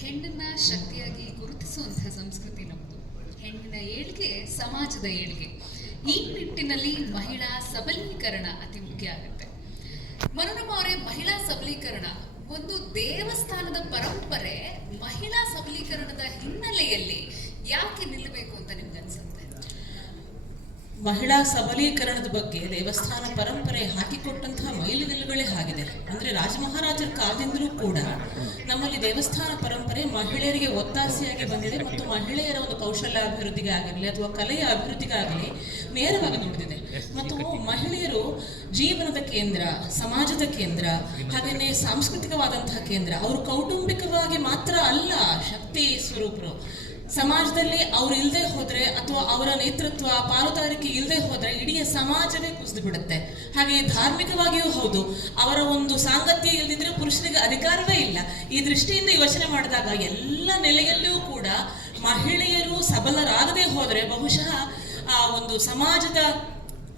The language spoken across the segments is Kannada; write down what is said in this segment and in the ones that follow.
ಹೆಣ್ಣನ್ನ ಶಕ್ತಿಯಾಗಿ ಗುರುತಿಸುವಂತಹ ಸಂಸ್ಕೃತಿ ನಮ್ಮದು ಹೆಣ್ಣಿನ ಏಳಿಗೆ, ಸಮಾಜದ ಏಳಿಗೆ. ಈ ನಿಟ್ಟಿನಲ್ಲಿ ಮಹಿಳಾ ಸಬಲೀಕರಣ ಅತಿ ಮುಖ್ಯ ಆಗುತ್ತೆ. ಮನೋರಮ ಅವರೇ, ಮಹಿಳಾ ಸಬಲೀಕರಣ. ಒಂದು ದೇವಸ್ಥಾನದ ಪರಂಪರೆ ಮಹಿಳಾ ಸಬಲೀಕರಣದ ಹಿನ್ನೆಲೆಯಲ್ಲಿ ಯಾಕೆ ನಿಲ್ಲಬೇಕು ಅಂತ ನಿಮ್ಗೆ ಮಹಿಳಾ ಸಬಲೀಕರಣದ ಬಗ್ಗೆ ದೇವಸ್ಥಾನ ಪರಂಪರೆ ಹಾಕಿಕೊಟ್ಟಂತಹ ಮೈಲಿಗಲ್ಲುಗಳೇ ಆಗಿದೆ ಅಂದ್ರೆ ರಾಜ ಮಹಾರಾಜರ ಕಾಲದಿಂದಲೂ ಕೂಡ ನಮ್ಮಲ್ಲಿ ದೇವಸ್ಥಾನ ಪರಂಪರೆ ಮಹಿಳೆಯರಿಗೆ ಒತ್ತಾಸೆಯಾಗಿ ಬಂದಿದೆ ಮತ್ತು ಮಹಿಳೆಯರ ಒಂದು ಕೌಶಲ್ಯ ಅಭಿವೃದ್ಧಿಗೆ ಆಗಿರಲಿ ಅಥವಾ ಕಲೆಯ ಅಭಿವೃದ್ಧಿಗಾಗಲಿ ನೇರವಾಗಿ ದುಡಿದಿದೆ ಮತ್ತು ಮಹಿಳೆಯರು ಜೀವನದ ಕೇಂದ್ರ, ಸಮಾಜದ ಕೇಂದ್ರ, ಹಾಗೆಯೇ ಸಾಂಸ್ಕೃತಿಕವಾದಂತಹ ಕೇಂದ್ರ, ಅವರು ಕೌಟುಂಬಿಕವಾಗಿ ಮಾತ್ರ ಅಲ್ಲ, ಶಕ್ತಿ ಸ್ವರೂಪರು. ಸಮಾಜದಲ್ಲಿ ಅವ್ರು ಇಲ್ಲದೆ ಹೋದ್ರೆ ಅಥವಾ ಅವರ ನೇತೃತ್ವ ಪಾಲುದಾರಿಕೆ ಇಲ್ಲದೆ ಹೋದ್ರೆ ಇಡೀ ಸಮಾಜವೇ ಕುಸಿದು ಬಿಡುತ್ತೆ. ಹಾಗೆ ಧಾರ್ಮಿಕವಾಗಿಯೂ ಹೌದು, ಅವರ ಒಂದು ಸಾಂಗತ್ಯ ಇಲ್ಲದಿದ್ರೆ ಪುರುಷರಿಗೆ ಅಧಿಕಾರವೇ ಇಲ್ಲ. ಈ ದೃಷ್ಟಿಯಿಂದ ಯೋಚನೆ ಮಾಡಿದಾಗ ಎಲ್ಲ ನೆಲೆಯಲ್ಲೂ ಕೂಡ ಮಹಿಳೆಯರು ಸಬಲರಾಗದೆ ಹೋದ್ರೆ ಬಹುಶಃ ಆ ಒಂದು ಸಮಾಜದ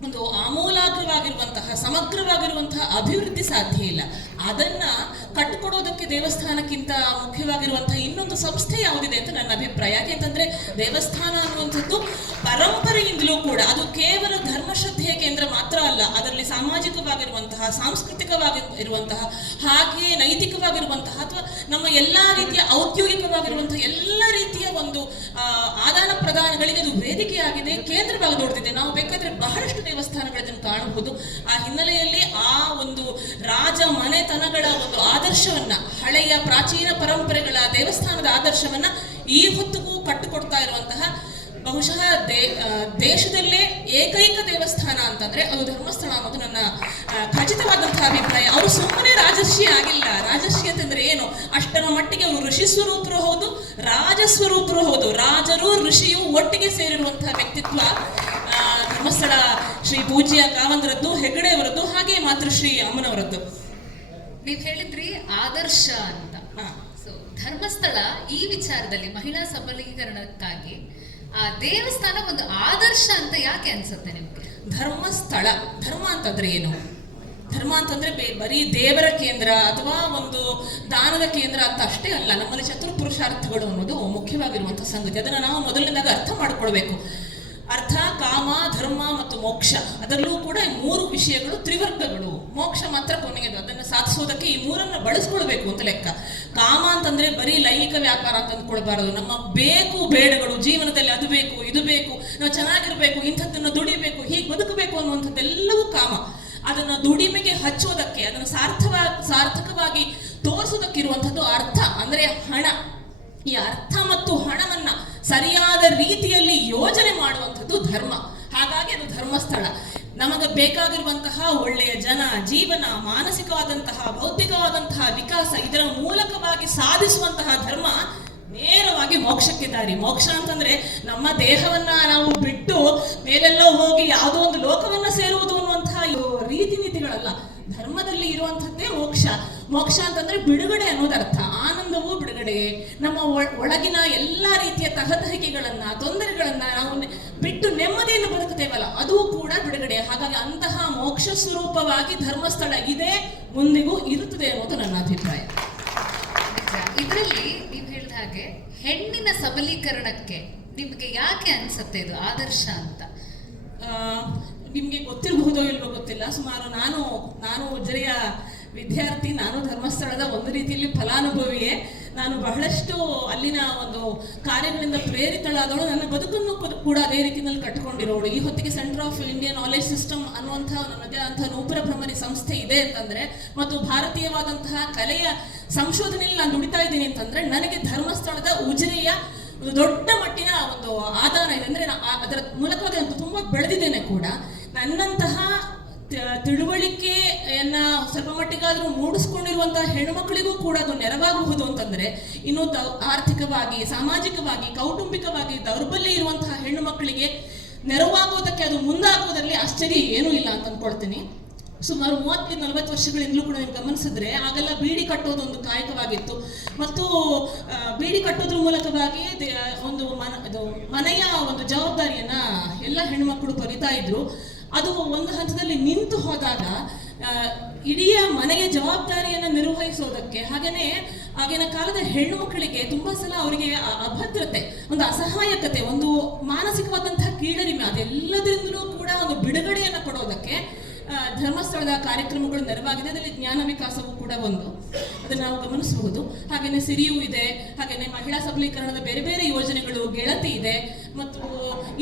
ಒಂದು ಆಮೂಲಾಗ್ರವಾಗಿರುವಂತಹ, ಸಮಗ್ರವಾಗಿರುವಂತಹ ಅಭಿವೃದ್ಧಿ ಸಾಧ್ಯ ಇಲ್ಲ. ಅದನ್ನ ಕಟ್ಟಿಕೊಡೋದಕ್ಕೆ ದೇವಸ್ಥಾನಕ್ಕಿಂತ ಮುಖ್ಯವಾಗಿರುವಂತಹ ಇನ್ನೊಂದು ಸಂಸ್ಥೆ ಯಾವುದಿದೆ ಅಂತ ನನ್ನ ಅಭಿಪ್ರಾಯ. ಯಾಕೆಂತಂದ್ರೆ ದೇವಸ್ಥಾನ ಅನ್ನುವಂಥದ್ದು ಪರಂಪರೆಯಿಂದಲೂ ಕೂಡ, ಅದು ಕೇವಲ ಧರ್ಮಶ್ರದ್ಧೆಯ ಕೇಂದ್ರ ಮಾತ್ರ ಅಲ್ಲ, ಅದರಲ್ಲಿ ಸಾಮಾಜಿಕವಾಗಿರುವಂತಹ ಸಾಂಸ್ಕೃತಿಕವಾಗಿ ಇರುವಂತಹ ಹಾಗೆಯೇ ನೈತಿಕವಾಗಿರುವಂತಹ, ಅಥವಾ ನಮ್ಮ ಎಲ್ಲಾ ರೀತಿಯ ಔದ್ಯೋಗಿಕವಾಗಿರುವಂತಹ ಎಲ್ಲ ರೀತಿಯ ಒಂದು ಪ್ರದಾನಗಳಿಗೆ ಅದು ವೇದಿಕೆಯಾಗಿದೆ. ಕೇಂದ್ರವಾಗಿ ನೋಡ್ತಿದೆ ನಾವು ಬೇಕಾದ್ರೆ ಬಹಳಷ್ಟು ದೇವಸ್ಥಾನಗಳನ್ನು ಕಾಣಬಹುದು. ಆ ಹಿನ್ನೆಲೆಯಲ್ಲಿ ಆ ಒಂದು ರಾಜ ಮನೆತನಗಳ ಒಂದು ಆದರ್ಶವನ್ನ, ಹಳೆಯ ಪ್ರಾಚೀನ ಪರಂಪರೆಗಳ ದೇವಸ್ಥಾನದ ಆದರ್ಶವನ್ನ ಈ ಹೊತ್ತಿಗೂ ಕಟ್ಟಿಕೊಡ್ತಾ ಇರುವಂತಹ ಬಹುಶಃ ದೇ ದೇಶದಲ್ಲೇ ಏಕೈಕ ದೇವಸ್ಥಾನ ಅಂತಂದ್ರೆ ಅದು ಧರ್ಮಸ್ಥಳ ಅನ್ನೋದು ನನ್ನ ಖಚಿತವಾದಂತಹ ಅಭಿಪ್ರಾಯ. ಅವರು ಸುಮ್ಮನೆ ರಾಜರ್ಷಿ ಆಗಿಲ್ಲ. ರಾಜರ್ಷಿ ಅಂತಂದ್ರೆ ಏನು? ಅಷ್ಟರ ಮಟ್ಟಿಗೆ ಅವರು ಋಷಿ ಸ್ವರೂಪರು ಹೌದು ರಾಜಸ್ವರೂಪರು ಹೌದು. ರಾಜರು ಋಷಿಯು ಒಟ್ಟಿಗೆ ಸೇರಿರುವಂತಹ ವ್ಯಕ್ತಿತ್ವ ಆ, ಧರ್ಮಸ್ಥಳ ಶ್ರೀ ಪೂಜ್ಯ ಕಾವಂದ್ರದ್ದು ಹೆಗಡೆಯವರದ್ದು ಹಾಗೆ ಮಾತೃಶ್ರೀ ಅಮ್ಮನವರದ್ದು. ನೀವ್ ಹೇಳಿದ್ರಿ ಆದರ್ಶ ಅಂತ. ಸೊ ಧರ್ಮಸ್ಥಳ ಈ ವಿಚಾರದಲ್ಲಿ ಮಹಿಳಾ ಸಬಲೀಕರಣಕ್ಕಾಗಿ ಆ ದೇವಸ್ಥಾನ ಒಂದು ಆದರ್ಶ ಅಂತ ಯಾಕೆ ಅನ್ಸುತ್ತೆ ನಿಮ್ಗೆ? ಧರ್ಮಸ್ಥಳ. ಧರ್ಮ ಅಂತಂದ್ರೆ ಏನು? ಧರ್ಮ ಅಂತಂದ್ರೆ ಬರೀ ದೇವರ ಕೇಂದ್ರ ಅಥವಾ ಒಂದು ದಾನದ ಕೇಂದ್ರ ಅಂತ ಅಷ್ಟೇ ಅಲ್ಲ. ನಮ್ಮಲ್ಲಿ ಚತುರ್ಪುರುಷಾರ್ಥಗಳು ಅನ್ನೋದು ಮುಖ್ಯವಾಗಿರುವಂತಹ ಸಂಗತಿ. ಅದನ್ನ ನಾವು ಮೊದಲನೇದಾಗ ಅರ್ಥ ಮಾಡ್ಕೊಳ್ಬೇಕು. ಅರ್ಥ ಧರ್ಮ ಮತ್ತು ಮೋಕ್ಷ, ಅದರಲ್ಲೂ ಕೂಡ ಈ ಮೂರು ವಿಷಯಗಳು ತ್ರಿವರ್ಗಗಳು. ಮೋಕ್ಷ ಮಾತ್ರ ಕೊನೆಯದು ಅದನ್ನು ಸಾಧಿಸೋದಕ್ಕೆ ಈ ಮೂರನ್ನ ಬಳಸ್ಕೊಳ್ಬೇಕು ಅಂತ ಲೆಕ್ಕ. ಕಾಮ ಅಂತಂದ್ರೆ ಬರೀ ಲೈಂಗಿಕ ವ್ಯಾಪಾರ ಅಂತ ಅಂದ್ಕೊಳ್ಬಾರದು. ನಮ್ಮ ಬೇಕು ಬೇಡಗಳು, ಜೀವನದಲ್ಲಿ ಅದು ಬೇಕು, ಇದು ಬೇಕು, ನಾವು ಚೆನ್ನಾಗಿರ್ಬೇಕು, ಇಂಥದ್ದನ್ನು ದುಡಿಬೇಕು, ಹೀಗೆ ಬದುಕಬೇಕು ಅನ್ನುವಂಥದ್ದೆಲ್ಲವೂ ಕಾಮ. ಅದನ್ನು ದುಡಿಮೆಗೆ ಹಚ್ಚೋದಕ್ಕೆ, ಅದನ್ನು ಸಾರ್ಥವಾಗಿ ಸಾರ್ಥಕವಾಗಿ ತೋರಿಸೋದಕ್ಕಿರುವಂಥದ್ದು ಅರ್ಥ, ಅಂದ್ರೆ ಹಣ. ಈ ಅರ್ಥ ಮತ್ತು ಹಣವನ್ನ ಸರಿಯಾದ ರೀತಿಯಲ್ಲಿ ಯೋಜನೆ ಮಾಡುವಂಥದ್ದು ಧರ್ಮ. ಹಾಗಾಗಿ ಅದು ಧರ್ಮಸ್ಥಳ. ನಮಗೆ ಬೇಕಾಗಿರುವಂತಹ ಒಳ್ಳೆಯ ಜನ, ಜೀವನ, ಮಾನಸಿಕವಾದಂತಹ, ಬೌದ್ಧಿಕವಾದಂತಹ ವಿಕಾಸ ಇದರ ಮೂಲಕವಾಗಿ ಸಾಧಿಸುವಂತಹ ಧರ್ಮ ನೇರವಾಗಿ ಮೋಕ್ಷಕ್ಕೆ ದಾರಿ. ಮೋಕ್ಷ ಅಂತಂದ್ರೆ ನಮ್ಮ ದೇಹವನ್ನ ನಾವು ಬಿಟ್ಟು ಮೇಲೆಲ್ಲೋ ಹೋಗಿ ಯಾವುದೋ ಒಂದು ಲೋಕವನ್ನ ಸೇರುವುದು ಅನ್ನುವಂತಹ ರೀತಿ ನೀತಿಗಳಲ್ಲ ಧರ್ಮದಲ್ಲಿ ಇರುವಂತದ್ದೇ ಮೋಕ್ಷ. ಮೋಕ್ಷ ಅಂತಂದ್ರೆ ಬಿಡುಗಡೆ ಅನ್ನೋದರ್ಥ ಆನಂದವೂ ಬಿಡುಗಡೆ. ನಮ್ಮ ಒಳ- ಒಳಗಿನ ಎಲ್ಲಾ ರೀತಿಯ ತಹತಹಿಕೆಗಳನ್ನ ತೊಂದರೆಗಳನ್ನ ನಾವು ಬಿಟ್ಟು ನೆಮ್ಮದಿಯನ್ನು ಬದುಕುತ್ತೇವಲ್ಲ ಅದು ಕೂಡ ಬಿಡುಗಡೆ. ಹಾಗಾಗಿ ಅಂತಹ ಮೋಕ್ಷ ಸ್ವರೂಪವಾಗಿ ಧರ್ಮಸ್ಥಳ ಇದೆ ಮುಂದಿಗೂ ಇರುತ್ತದೆ ಅನ್ನೋದು ನನ್ನ ಅಭಿಪ್ರಾಯ. ಇದರಲ್ಲಿ ನೀವು ಹೇಳಿದ ಹಾಗೆ ಹೆಣ್ಣಿನ ಸಬಲೀಕರಣಕ್ಕೆ ನಿಮ್ಗೆ ಯಾಕೆ ಅನ್ಸುತ್ತೆ ಇದು ಆದರ್ಶ ಅಂತ? ನಿಮ್ಗೆ ಗೊತ್ತಿರಬಹುದೋ ಇಲ್ವೋ ಗೊತ್ತಿಲ್ಲ. ಸುಮಾರು ನಾನು ನಾನು ಉಜಿರೆಯ ವಿದ್ಯಾರ್ಥಿ, ನಾನು ಧರ್ಮಸ್ಥಳದ ಒಂದು ರೀತಿಯಲ್ಲಿ ಫಲಾನುಭವಿಯೇ. ನಾನು ಬಹಳಷ್ಟು ಅಲ್ಲಿನ ಒಂದು ಕಾರ್ಯಗಳಿಂದ ಪ್ರೇರಿತಳಾದವಳು. ನನ್ನ ಬದುಕನ್ನು ಕೂಡ- ಅದೇ ರೀತಿಯಲ್ಲಿ ಕಟ್ಟಿಕೊಂಡಿರೋಳು. ಈ ಹೊತ್ತಿಗೆ centre of Indian knowledge system ಅನ್ನುವಂತಹ ನನ್ನದೇ ಅಂತಹ ನೂಪುರ ಭ್ರಮರಿ ಸಂಸ್ಥೆ ಇದೆ ಅಂತಂದ್ರೆ, ಮತ್ತು ಭಾರತೀಯವಾದಂತಹ ಕಲೆಯ ಸಂಶೋಧನೆಯಲ್ಲಿ ನಾನು ದುಡಿತಾ ಇದ್ದೀನಿ ಅಂತಂದ್ರೆ, ನನಗೆ ಧರ್ಮಸ್ಥಳದ ಉಜಿರೆಯ ದೊಡ್ಡ ಮಟ್ಟಿನ ಒಂದು ಆಧಾರ ಇದೆ. ಅಂದ್ರೆ ಅದರ ಮೂಲಕವಾಗಿ ತುಂಬಾ ಬೆಳೆದಿದ್ದೇನೆ ಕೂಡ. ನನ್ನಂತಹ ತಿಳುವಳಿಕೆಯನ್ನ ಸ್ವಲ್ಪ ಮಟ್ಟಿಗಾದ್ರೂ ಮೂಡಿಸ್ಕೊಂಡಿರುವಂತಹ ಹೆಣ್ಣುಮಕ್ಕಳಿಗೂ ಕೂಡ ಅದು ನೆರವಾಗಬಹುದು ಅಂತಂದ್ರೆ ಇನ್ನು ಆರ್ಥಿಕವಾಗಿ, ಸಾಮಾಜಿಕವಾಗಿ, ಕೌಟುಂಬಿಕವಾಗಿ ದೌರ್ಬಲ್ಯ ಇರುವಂತಹ ಹೆಣ್ಣು ಮಕ್ಕಳಿಗೆ ನೆರವಾಗುವುದಕ್ಕೆ ಅದು ಮುಂದಾಗುವುದರಲ್ಲಿ ಆಶ್ಚರ್ಯ ಏನೂ ಇಲ್ಲ ಅಂತ ಅಂದ್ಕೊಳ್ತೀನಿ ಸುಮಾರು ಮೂವತ್ತೈದು ನಲವತ್ತು ವರ್ಷಗಳಿಂದಲೂ ಕೂಡ ನೀವು ಗಮನಿಸಿದ್ರೆ ಆಗೆಲ್ಲ, ಬೀಡಿ ಕಟ್ಟೋದು ಒಂದು ಕಾಯಕವಾಗಿತ್ತು. ಮತ್ತು ಬೀಡಿ ಕಟ್ಟೋದ್ರ ಮೂಲಕವಾಗಿ ಒಂದು ಮನ, ಇದು ಮನೆಯ ಒಂದು ಜವಾಬ್ದಾರಿಯನ್ನ ಎಲ್ಲ ಹೆಣ್ಮಕ್ಳು ಬರಿತಾ ಇದ್ರು. ಅದು ಒಂದು ಹಂತದಲ್ಲಿ ನಿಂತು ಹೋದಾಗ ಇಡೀ ಮನೆಯ ಜವಾಬ್ದಾರಿಯನ್ನು ನಿರ್ವಹಿಸೋದಕ್ಕೆ, ಹಾಗೇನೆ ಆಗಿನ ಕಾಲದ ಹೆಣ್ಣು ಮಕ್ಕಳಿಗೆ ತುಂಬಾ ಸಲ ಅವರಿಗೆ ಅಭದ್ರತೆ, ಒಂದು ಅಸಹಾಯಕತೆ, ಒಂದು ಮಾನಸಿಕವಾದಂತಹ ಕೀಳರಿಮೆ, ಅದೆಲ್ಲದರಿಂದಲೂ ಕೂಡ ಒಂದು ಬಿಡುಗಡೆಯನ್ನು ಕೊಡೋದಕ್ಕೆ ಧರ್ಮಸ್ಥಳದ ಕಾರ್ಯಕ್ರಮಗಳು ನೆರವಾಗಿದೆ. ಅದರಲ್ಲಿ ಜ್ಞಾನ ವಿಕಾಸವೂ ಕೂಡ ಒಂದು. ಅದನ್ನು ನಾವು ಗಮನಿಸಬಹುದು. ಹಾಗೆಯೇ ಸಿರಿಯೂ ಇದೆ ಹಾಗೆಯೇ ಮಹಿಳಾ ಸಬಲೀಕರಣದ ಬೇರೆ ಬೇರೆ ಯೋಜನೆಗಳು, ಗೆಳತಿ ಇದೆ, ಮತ್ತು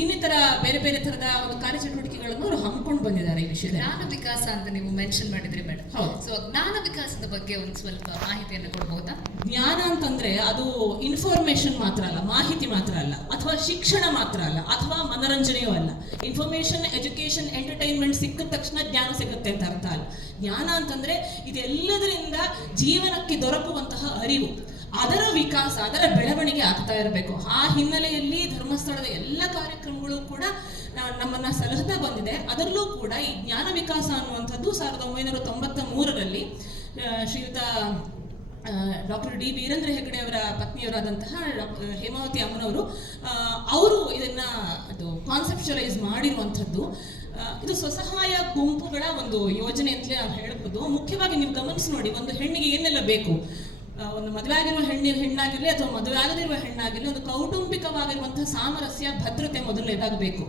ಇನ್ನಿತರ ಬೇರೆ ಬೇರೆ ತರದ ಒಂದು ಕಾರ್ಯಚಟುವಟಿಕೆಗಳನ್ನು ಅವರು ಹಮ್ಮಿಕೊಂಡು ಬಂದಿದ್ದಾರೆ ಈ ವಿಷಯದಲ್ಲಿ. ಜ್ಞಾನ ವಿಕಾಸ ಅಂತ ನೀವು ಮೆನ್ಷನ್ ಮಾಡಿದ್ರಿ ಮೇಡಮ್ ಹೌದು. ಸೊ ಜ್ಞಾನ ವಿಕಾಸದ ಬಗ್ಗೆ ಒಂದು ಸ್ವಲ್ಪ ಮಾಹಿತಿಯನ್ನು ಕೊಡಬಹುದಾ ಜ್ಞಾನ ಅಂತಂದ್ರೆ ಅದು ಇನ್ಫಾರ್ಮೇಶನ್ ಮಾತ್ರ ಅಲ್ಲ ಮಾಹಿತಿ ಮಾತ್ರ ಅಲ್ಲ ಅಥವಾ ಶಿಕ್ಷಣ ಮಾತ್ರ ಅಲ್ಲ ಅಥವಾ ಮನರಂಜನೆಯೂ ಅಲ್ಲ. ಇನ್ಫಾರ್ಮೇಶನ್ ಎಜುಕೇಶನ್ ಎಂಟರ್ಟೈನ್ಮೆಂಟ್ ಸಿಕ್ಕಿದ ತಕ್ಷಣ ಜ್ಞಾನ ಸಿಗುತ್ತೆ ಅಂತ ಅರ್ಥ ಅಲ್ಲ. ಜ್ಞಾನ ಅಂತಂದ್ರೆ ಇದೆಲ್ಲದರಿಂದ ಜೀವನಕ್ಕೆ ದೊರಕುವಂತಹ ಅರಿವು. ಅದರ ವಿಕಾಸ, ಅದರ ಬೆಳವಣಿಗೆ ಆಗ್ತಾ ಇರಬೇಕು. ಆ ಹಿನ್ನೆಲೆಯಲ್ಲಿ ಧರ್ಮಸ್ಥಳದ ಎಲ್ಲ ಕಾರ್ಯಕ್ರಮಗಳು ಕೂಡ ನಮ್ಮನ್ನ ಸಲಹತಾ ಬಂದಿದೆ. ಅದರಲ್ಲೂ ಕೂಡ ಈ ಜ್ಞಾನ ವಿಕಾಸ ಅನ್ನುವಂಥದ್ದು ಸಾವಿರದ ಒಂಬೈನೂರ ತೊಂಬತ್ತ ಮೂರರಲ್ಲಿ ಶ್ರೀಯುತ ಡಾಕ್ಟರ್ ಡಿ ವೀರೇಂದ್ರ ಹೆಗಡೆ ಅವರ ಪತ್ನಿಯವರಾದಂತಹ ಹೇಮಾವತಿ ಅಮ್ಮನವರು ಅವರು ಇದನ್ನ ಅದು ಕಾನ್ಸೆಪ್ಚುಲೈಸ್ ಮಾಡಿರುವಂಥದ್ದು. ಇದು ಸ್ವಸಹಾಯ ಗುಂಪುಗಳ ಒಂದು ಯೋಜನೆ ಅಂತಲೇ ನಾವು ಹೇಳ್ಬೋದು ಮುಖ್ಯವಾಗಿ ನೀವು ಗಮನಿಸಿ ನೋಡಿ, ಒಂದು ಹೆಣ್ಣಿಗೆ ಏನೆಲ್ಲ ಬೇಕು? ಒಂದು ಮದುವೆ ಆಗಿರುವ ಹೆಣ್ಣಿನ ಹೆಣ್ಣಾಗಿರಲಿ ಅಥವಾ ಮದುವೆ ಆಗದಿರುವ ಹೆಣ್ಣಾಗಿರಲಿ ಒಂದು ಕೌಟುಂಬಿಕವಾಗಿರುವಂತಹ ಸಾಮರಸ್ಯ, ಭದ್ರತೆ ಮೊದಲನೇದಾಗಬೇಕು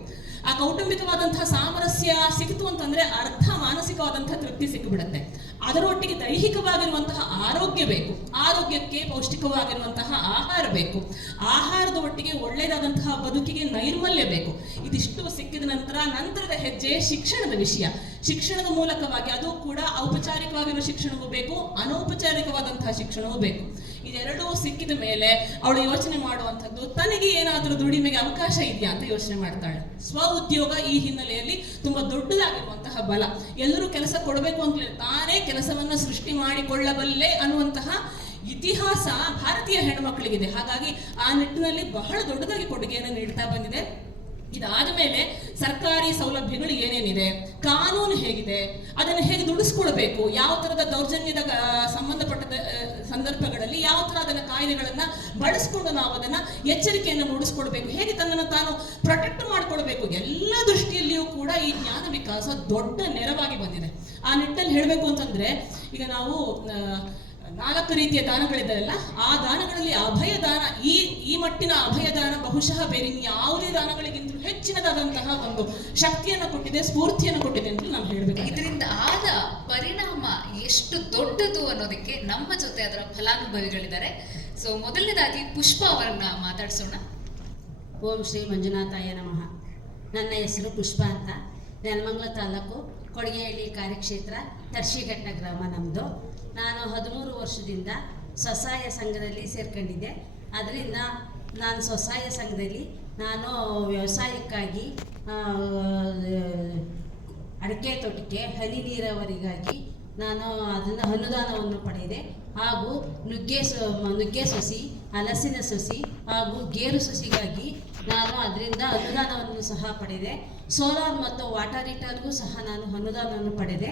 ಆ ಕೌಟುಂಬಿಕವಾದಂತಹ ಸಾಮರಸ್ಯ ಸಿಕ್ತು ಅಂತಂದ್ರೆ ಅರ್ಧ ಮಾನಸಿಕವಾದಂತಹ ತೃಪ್ತಿ ಸಿಕ್ಕಿಬಿಡುತ್ತೆ ಅದರೊಟ್ಟಿಗೆ ದೈಹಿಕವಾಗಿರುವಂತಹ ಆರೋಗ್ಯ ಬೇಕು. ಆರೋಗ್ಯಕ್ಕೆ ಪೌಷ್ಟಿಕವಾಗಿರುವಂತಹ ಆಹಾರ ಬೇಕು. ಆಹಾರದ ಒಟ್ಟಿಗೆ ಒಳ್ಳೆಯದಾದಂತಹ ಬದುಕಿಗೆ ನೈರ್ಮಲ್ಯ ಬೇಕು. ಇದಿಷ್ಟು ಸಿಕ್ಕಿದ ನಂತರ ನಂತರದ ಹೆಜ್ಜೆ ಶಿಕ್ಷಣದ ವಿಷಯ. ಶಿಕ್ಷಣದ ಮೂಲಕವಾಗಿ ಅದು ಕೂಡ ಔಪಚಾರಿಕವಾಗಿರುವ ಶಿಕ್ಷಣವೂ ಬೇಕು, ಅನೌಪಚಾರಿಕವಾದಂತಹ ಶಿಕ್ಷಣವೂ ಬೇಕು. ಇದೆರಡೂ ಸಿಕ್ಕಿದ ಮೇಲೆ ಅವಳು ಯೋಚನೆ ಮಾಡುವಂಥದ್ದು, ತನಗೆ ಏನಾದರೂ ದುಡಿಮೆಗೆ ಅವಕಾಶ ಇದೆಯಾ ಅಂತ ಯೋಚನೆ ಮಾಡ್ತಾಳೆ. ಸ್ವ ಉದ್ಯೋಗ ಈ ಹಿನ್ನೆಲೆಯಲ್ಲಿ ತುಂಬಾ ದೊಡ್ಡದಾಗಿರುವಂತಹ ಬಲ. ಎಲ್ಲರೂ ಕೆಲಸ ಕೊಡಬೇಕು ಅಂತ ತಾನೇ ಕೆಲಸವನ್ನ ಸೃಷ್ಟಿ ಮಾಡಿಕೊಳ್ಳಬಲ್ಲೆ ಅನ್ನುವಂತಹ ಇತಿಹಾಸ ಭಾರತೀಯ ಹೆಣ್ಮಕ್ಳಿಗಿದೆ ಹಾಗಾಗಿ ಆ ನಿಟ್ಟಿನಲ್ಲಿ ಬಹಳ ದೊಡ್ಡದಾಗಿ ಕೊಡುಗೆಯನ್ನು ನೀಡ್ತಾ ಬಂದಿದೆ. ಇದಾದ ಮೇಲೆ ಸರ್ಕಾರಿ ಸೌಲಭ್ಯಗಳು ಏನೇನಿದೆ? ಕಾನೂನು ಹೇಗಿದೆ? ಅದನ್ನು ಹೇಗೆ ದುಡಿಸ್ಕೊಳ್ಬೇಕು? ಯಾವ ತರದ ದೌರ್ಜನ್ಯದ ಸಂಬಂಧಪಟ್ಟ ಸಂದರ್ಭಗಳಲ್ಲಿ ಯಾವ ತರ ಅದನ್ನ ಕಾಯಿಲೆಗಳನ್ನ ಬಳಸ್ಕೊಂಡು ನಾವು ಅದನ್ನ ಎಚ್ಚರಿಕೆಯನ್ನು ಮೂಡಿಸ್ಕೊಳ್ಬೇಕು? ಹೇಗೆ ತನ್ನನ್ನು ತಾನು ಪ್ರೊಟೆಕ್ಟ್ ಮಾಡ್ಕೊಳ್ಬೇಕು? ಎಲ್ಲ ದೃಷ್ಟಿಯಲ್ಲಿಯೂ ಕೂಡ ಈ ಜ್ಞಾನ ವಿಕಾಸ ದೊಡ್ಡ ನೆರವಾಗಿ ಬಂದಿದೆ. ಆ ನಿಟ್ಟಲ್ಲಿ ಹೇಳಬೇಕು ಅಂತಂದ್ರೆ, ಈಗ ನಾವು ನಾಲ್ಕು ರೀತಿಯ ದಾನಗಳಿದ್ದಾರಲ್ಲ ಆ ದಾನಗಳಲ್ಲಿ ಅಭಯ ದಾನ ಈ ಈ ಮಟ್ಟಿನ ಅಭಯ ದಾನ ಬಹುಶಃ ಬೇರೆ ಯಾವುದೇ ದಾನಗಳಿಗಿಂತಲೂ ಹೆಚ್ಚಿನದಾದಂತಹ ಒಂದು ಶಕ್ತಿಯನ್ನು ಕೊಟ್ಟಿದೆ ಸ್ಫೂರ್ತಿಯನ್ನು ಕೊಟ್ಟಿದೆ ಅಂತ ನಾನು ಹೇಳಬೇಕು. ಇದರಿಂದ ಆದ ಪರಿಣಾಮ ಎಷ್ಟು ದೊಡ್ಡದು ಅನ್ನೋದಕ್ಕೆ ನಮ್ಮ ಜೊತೆ ಅದರ ಫಲಾನುಭವಿಗಳಿದ್ದಾರೆ. ಸೊ ಮೊದಲನೇದಾಗಿ ಪುಷ್ಪ ಅವರನ್ನ ಮಾತಾಡಿಸೋಣ. ಓಂ ಶ್ರೀ ಮಂಜುನಾಥಾಯ ನಮಃ. ನನ್ನ ಹೆಸರು ಪುಷ್ಪ ಅಂತ. ನೆಲಮಂಗಲ ತಾಲೂಕು ಕೊಡಗೇಹಳ್ಳಿ ಕಾರ್ಯಕ್ಷೇತ್ರ ತರ್ಶಿಘಟ್ಟ ಗ್ರಾಮ ನಮ್ಮದು ನಾನು ಹದಿಮೂರು ವರ್ಷದಿಂದ ಸ್ವಸಹಾಯ ಸಂಘದಲ್ಲಿ ಸೇರ್ಕೊಂಡಿದ್ದೆ. ಅದರಿಂದ ನಾನು ಸ್ವಸಹಾಯ ಸಂಘದಲ್ಲಿ ನಾನು ವ್ಯವಸಾಯಕ್ಕಾಗಿ ಅಡಿಕೆ ತೋಟಕ್ಕೆ ಹನಿ ನೀರಾವರಿಗಾಗಿ ನಾನು ಅದನ್ನು ಅನುದಾನವನ್ನು ಪಡೆದೆ. ಹಾಗೂ ನುಗ್ಗೆ ಸೊ, ನುಗ್ಗೆ ಸಸಿ, ಹಲಸಿನ ಸಸಿ ಹಾಗೂ ಗೇರು ಸಸಿಗಾಗಿ ನಾನು ಅದರಿಂದ ಅನುದಾನವನ್ನು ಸಹ ಪಡೆದೆ. ಸೋಲಾರ್ ಮತ್ತು ವಾಟರ್ ಹೀಟರ್ಗೂ ಸಹ ನಾನು ಅನುದಾನವನ್ನು ಪಡೆದೆ.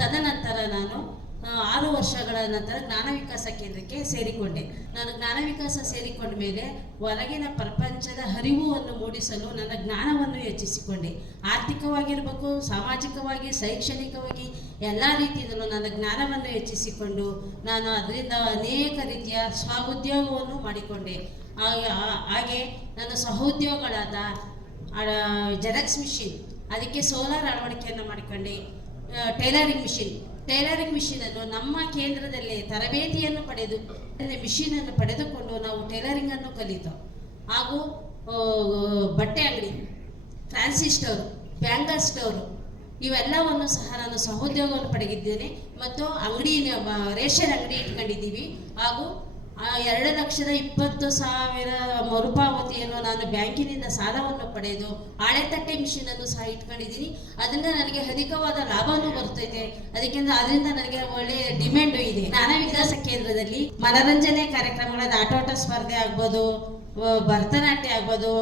ತದನಂತರ ನಾನು ಆರು ವರ್ಷಗಳ ನಂತರ ಜ್ಞಾನ ವಿಕಾಸ ಕೇಂದ್ರಕ್ಕೆ ಸೇರಿಕೊಂಡೆ. ನಾನು ಜ್ಞಾನ ವಿಕಾಸ ಸೇರಿಕೊಂಡ ಮೇಲೆ ಹೊರಗಿನ ಪ್ರಪಂಚದ ಹರಿವುವನ್ನು ಮೂಡಿಸಲು ನನ್ನ ಜ್ಞಾನವನ್ನು ಹೆಚ್ಚಿಸಿಕೊಂಡೆ. ಆರ್ಥಿಕವಾಗಿರ್ಬೇಕು, ಸಾಮಾಜಿಕವಾಗಿ, ಶೈಕ್ಷಣಿಕವಾಗಿ ಎಲ್ಲ ರೀತಿಯಲ್ಲೂ ನನ್ನ ಜ್ಞಾನವನ್ನು ಹೆಚ್ಚಿಸಿಕೊಂಡು ನಾನು ಅದರಿಂದ ಅನೇಕ ರೀತಿಯ ಸ್ವಉದ್ಯೋಗವನ್ನು ಮಾಡಿಕೊಂಡೆ. ಹಾಗೆ ನನ್ನ ಸಹೋದ್ಯೋಗಗಳಾದ ಜೆರಾಕ್ಸ್ ಮಿಷಿನ್ ಅದಕ್ಕೆ ಸೋಲಾರ್ ಅಳವಡಿಕೆಯನ್ನು ಮಾಡಿಕೊಂಡೆ. ಟೈಲರಿಂಗ್ ಮಿಷಿನ್ ಟೈಲರಿಂಗ್ ಮಿಷಿನನ್ನು ನಮ್ಮ ಕೇಂದ್ರದಲ್ಲಿ ತರಬೇತಿಯನ್ನು ಪಡೆದು ಮಿಷಿನನ್ನು ಪಡೆದುಕೊಂಡು ನಾವು ಟೈಲರಿಂಗ್ ಅನ್ನು ಕಲಿತು ಹಾಗೂ ಬಟ್ಟೆ ಅಂಗಡಿ, ಫ್ಯಾನ್ಸಿ ಸ್ಟೋರ್, ಬ್ಯಾಂಗಲ್ ಸ್ಟೋರ್ ಇವೆಲ್ಲವನ್ನು ಸಹ ನಾನು ಸಹೋದ್ಯೋಗವನ್ನು ಪಡೆದಿದ್ದೇನೆ. ಮತ್ತು ಅಂಗಡಿ ರೇಷನ್ ಅಂಗಡಿ ಇಟ್ಕೊಂಡಿದ್ದೀವಿ. ಹಾಗೂ ಆ ಎರಡು ಲಕ್ಷದ ಇಪ್ಪತ್ತು ಸಾವಿರ ಮರುಪಾವತಿಯನ್ನು ನಾನು ಬ್ಯಾಂಕಿನಿಂದ ಸಾಲವನ್ನು ಪಡೆದು ಹಾಳೆತಟ್ಟೆ ಮಿಷಿನ್ ಅನ್ನು ಸಹ ಇಟ್ಕೊಂಡಿದ್ದೀನಿ. ಅದರಿಂದ ನನಗೆ ಅಧಿಕವಾದ ಲಾಭನೂ ಬರ್ತೈತೆ. ಅದಕ್ಕಿಂತ ಅದರಿಂದ ನನಗೆ ಒಳ್ಳೆಯ ಡಿಮ್ಯಾಂಡು ಇದೆ. ಜ್ಞಾನ ವಿಕಾಸ ಕೇಂದ್ರದಲ್ಲಿ ಮನರಂಜನೆ ಕಾರ್ಯಕ್ರಮಗಳ ಆಟೋಟ ಸ್ಪರ್ಧೆ ಆಗ್ಬೋದು ಭರತನಾಟ್ಯ ಆಗ್ಬೋದು,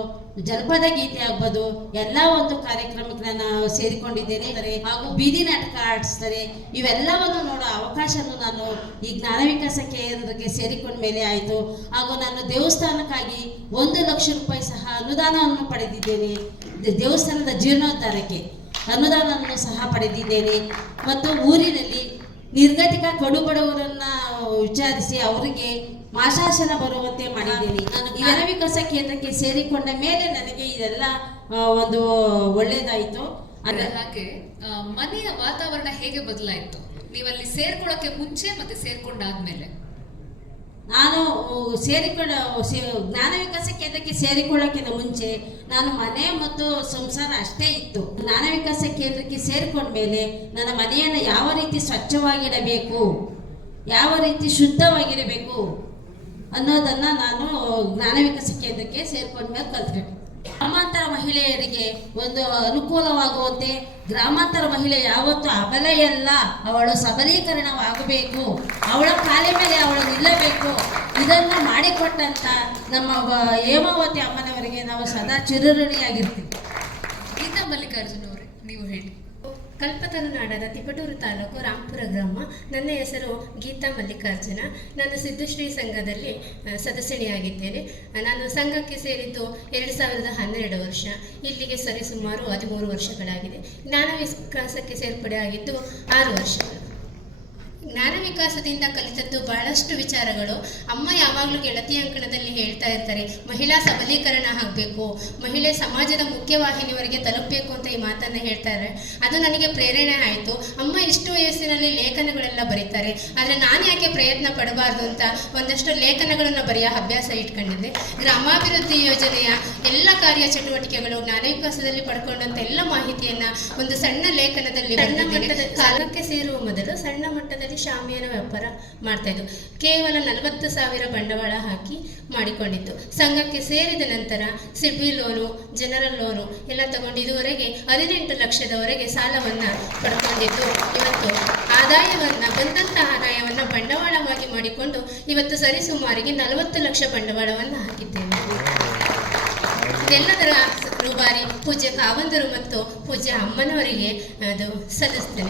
ಜನಪದ ಗೀತೆ ಆಗ್ಬೋದು, ಎಲ್ಲ ಒಂದು ಕಾರ್ಯಕ್ರಮಕ್ಕೆ ನಾನು ಸೇರಿಕೊಂಡಿದ್ದೇನೆ ಹಾಗೂ ಬೀದಿ ನಾಟಕ ಆಡಿಸ್ತಾರೆ. ಇವೆಲ್ಲವನ್ನು ನೋಡೋ ಅವಕಾಶನೂ ನಾನು ಈ ಜ್ಞಾನ ವಿಕಾಸ ಕೇಂದ್ರಕ್ಕೆ ಸೇರಿಕೊಂಡ ಮೇಲೆ ಆಯಿತು. ಹಾಗೂ ನಾನು ದೇವಸ್ಥಾನಕ್ಕಾಗಿ ಒಂದು ಲಕ್ಷ ರೂಪಾಯಿ ಸಹ ಅನುದಾನವನ್ನು ಪಡೆದಿದ್ದೇನೆ. ದೇವಸ್ಥಾನದ ಜೀರ್ಣೋದ್ಧಾರಕ್ಕೆ ಅನುದಾನವನ್ನು ಸಹ ಪಡೆದಿದ್ದೇನೆ. ಮತ್ತು ಊರಿನಲ್ಲಿ ನಿರ್ಗತಿಕ ಕಡುಬಡವರನ್ನ ವಿಚಾರಿಸಿ ಅವರಿಗೆ ಮಾಶಾಸನ ಬರುವಂತೆ ಮಾಡಿದ್ದೀನಿ. ನಾನು ಜ್ಞಾನ ವಿಕಾಸ ಕೇಂದ್ರಕ್ಕೆ ಸೇರಿಕೊಂಡ ಮೇಲೆ ನನಗೆ ಇದೆಲ್ಲ ಒಂದು ಅದ ಹಾಗೆ ಮನೆಯ ವಾತಾವರಣ ಹೇಗೆ ಬದಲಾಯಿತು? ನೀವಲ್ಲಿ ಸೇರ್ಕೊಳ್ಳೋಕೆ ಮುಂಚೆ ಮತ್ತೆ ಸೇರ್ಕೊಂಡಾದ್ಮೇಲೆ? ನಾನು ಸೇರಿಕೊಂಡ ಜ್ಞಾನ ವಿಕಾಸ ಕೇಂದ್ರಕ್ಕೆ ಸೇರಿಕೊಳ್ಳೋಕ್ಕಿಂತ ಮುಂಚೆ ನಾನು ಮನೆ ಮತ್ತು ಸಂಸಾರ ಅಷ್ಟೇ ಇತ್ತು. ಜ್ಞಾನ ವಿಕಾಸ ಕೇಂದ್ರಕ್ಕೆ ಸೇರಿಕೊಂಡ ಮೇಲೆ ನನ್ನ ಮನೆಯನ್ನು ಯಾವ ರೀತಿ ಸ್ವಚ್ಛವಾಗಿಡಬೇಕು, ಯಾವ ರೀತಿ ಶುದ್ಧವಾಗಿರಬೇಕು ಅನ್ನೋದನ್ನು ನಾನು, ಜ್ಞಾನ ವಿಕಾಸ ಕೇಂದ್ರಕ್ಕೆ ಸೇರಿಕೊಂಡ ಮೇಲೆ ಕಲ್ತ್ಕೊಂಡೆ. ಗ್ರಾಮಾಂತರ ಮಹಿಳೆಯರಿಗೆ ಒಂದು ಅನುಕೂಲವಾಗುವಂತೆ ಗ್ರಾಮಾಂತರ ಮಹಿಳೆ ಯಾವತ್ತೂ ಅಬಲೆಯಲ್ಲ ಅವಳು ಸಬಲೀಕರಣವಾಗಬೇಕು. ಅವಳ ಕಾಲ ಮೇಲೆ ಅವಳು ನಿಲ್ಲಬೇಕು. ಇದನ್ನು ಮಾಡಿಕೊಟ್ಟಂತ ನಮ್ಮ ಹೇಮಾವತಿ ಅಮ್ಮನವರಿಗೆ ನಾವು ಸದಾ ಚಿರಋಣಿಯಾಗಿರ್ತೀವಿ. ಗೀತಾ ಮಲ್ಲಿಕಾರ್ಜುನ ನೀವು ಹೇಳಿ. ಕಲ್ಪತರುನಾಡದ ತಿಪಟೂರು ತಾಲೂಕು ರಾಂಪುರ ಗ್ರಾಮ. ನನ್ನ ಹೆಸರು ಗೀತಾ ಮಲ್ಲಿಕಾರ್ಜುನ. ನಾನು ಸಿದ್ಧಶ್ರೀ ಸಂಘದಲ್ಲಿ ಸದಸ್ಯನಿಯಾಗಿದ್ದೇನೆ. ನಾನು ಸಂಘಕ್ಕೆ ಸೇರಿದ್ದು ಎರಡು ಸಾವಿರದ ಹನ್ನೆರಡು ವರ್ಷ. ಇಲ್ಲಿಗೆ ಸರಿಸುಮಾರು ಹದಿಮೂರು ವರ್ಷಗಳಾಗಿದೆ. ಜ್ಞಾನ ವಿಕಾಸಕ್ಕೆ ಸೇರ್ಪಡೆ ಆಗಿದ್ದು ಆರು ವರ್ಷಗಳು. ಜ್ಞಾನ ವಿಕಾಸದಿಂದ ಕಲಿತದ್ದು ಬಹಳಷ್ಟು ವಿಚಾರಗಳು. ಅಮ್ಮ ಯಾವಾಗಲೂ ಗೆಳತಿ ಅಂಕಣದಲ್ಲಿ ಹೇಳ್ತಾ ಇರ್ತಾರೆ ಮಹಿಳಾ ಸಬಲೀಕರಣ ಆಗಬೇಕು ಮಹಿಳೆ ಸಮಾಜದ ಮುಖ್ಯವಾಹಿನಿಯವರೆಗೆ ತಲುಪಬೇಕು ಅಂತ ಈ ಮಾತನ್ನು ಹೇಳ್ತಾರೆ ಅದು ನನಗೆ ಪ್ರೇರಣೆ ಆಯಿತು. ಅಮ್ಮ ಇಷ್ಟು ವಯಸ್ಸಿನಲ್ಲಿ ಲೇಖನಗಳೆಲ್ಲ ಬರೀತಾರೆ. ಆದರೆ ನಾನು ಯಾಕೆ ಪ್ರಯತ್ನ ಪಡಬಾರ್ದು ಅಂತ ಒಂದಷ್ಟು ಲೇಖನಗಳನ್ನು ಬರೆಯೋ ಅಭ್ಯಾಸ ಇಟ್ಕೊಂಡಿದ್ದೆ. ಗ್ರಾಮಾಭಿವೃದ್ಧಿ ಯೋಜನೆಯ ಎಲ್ಲ ಕಾರ್ಯ ಚಟುವಟಿಕೆಗಳು ಜ್ಞಾನ ವಿಕಾಸದಲ್ಲಿ ಪಡ್ಕೊಂಡಂಥ ಎಲ್ಲ ಮಾಹಿತಿಯನ್ನ ಒಂದು ಸಣ್ಣ ಲೇಖನದಲ್ಲಿ ಸಣ್ಣ ಮಟ್ಟದ ಕಾಲಕ್ಕೆ ಸೇರುವ ಮೊದಲು ಸಣ್ಣ ಮಟ್ಟದಲ್ಲಿ ಶಾಮಿಯಾನ ವ್ಯಾಪಾರ ಮಾಡ್ತಾ ಇದ್ದು, ಕೇವಲ ನಲವತ್ತು ಸಾವಿರ ಬಂಡವಾಳ ಹಾಕಿ ಮಾಡಿಕೊಂಡಿತ್ತು. ಸಂಘಕ್ಕೆ ಸೇರಿದ ನಂತರ ಸಿಬಿ ಲೋನು, ಜನರಲ್ ಲೋನು ಎಲ್ಲ ತಗೊಂಡು ಇದುವರೆಗೆ ಹದಿನೆಂಟು ಲಕ್ಷದವರೆಗೆ ಸಾಲವನ್ನ ಪಡ್ಕೊಂಡಿದ್ದು. ಇವತ್ತು ಆದಾಯವನ್ನ, ಬಂದಂತ ಆದಾಯವನ್ನ ಬಂಡವಾಳವಾಗಿ ಮಾಡಿಕೊಂಡು ಇವತ್ತು ಸರಿಸುಮಾರಿಗೆ ನಲವತ್ತು ಲಕ್ಷ ಬಂಡವಾಳವನ್ನು ಹಾಕಿದ್ದೇವೆ. ಇದೆಲ್ಲದರ ರೂಬಾರಿ ಪೂಜ್ಯ ಕಾವಂದರು ಮತ್ತು ಪೂಜ್ಯ ಅಮ್ಮನವರಿಗೆ ಅದು ಸಲ್ಲಿಸ್ತೇನೆ.